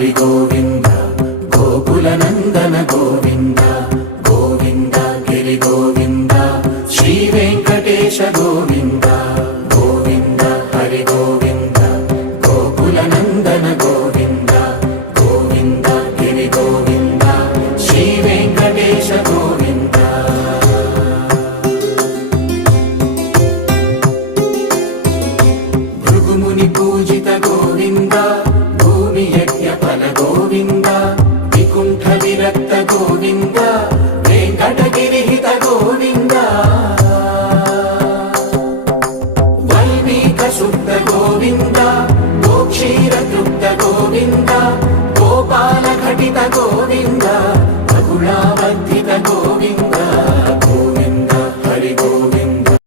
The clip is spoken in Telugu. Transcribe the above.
హరి గోవింద గోకుల నందన గోవింద గోవింద గిరి గోవింద శ్రీ వెంకటేశ గోవింద గోవింద హరి గోవింద గోకుల నందన గోవింద గోవింద గిరి గోవింద శ్రీ వెంకటేశ గోవింద భృగుముని పూజిత గోవింద భూమి యజ్ఞ ఫల గోవింద వికుంఠ విరక్త గోవింద వెంకటగిరిహిత గోవింద వల్మీక శుద్ధ గోవింద గోక్షీర తృప్త గోవింద గోపాల ఘటిత గోవింద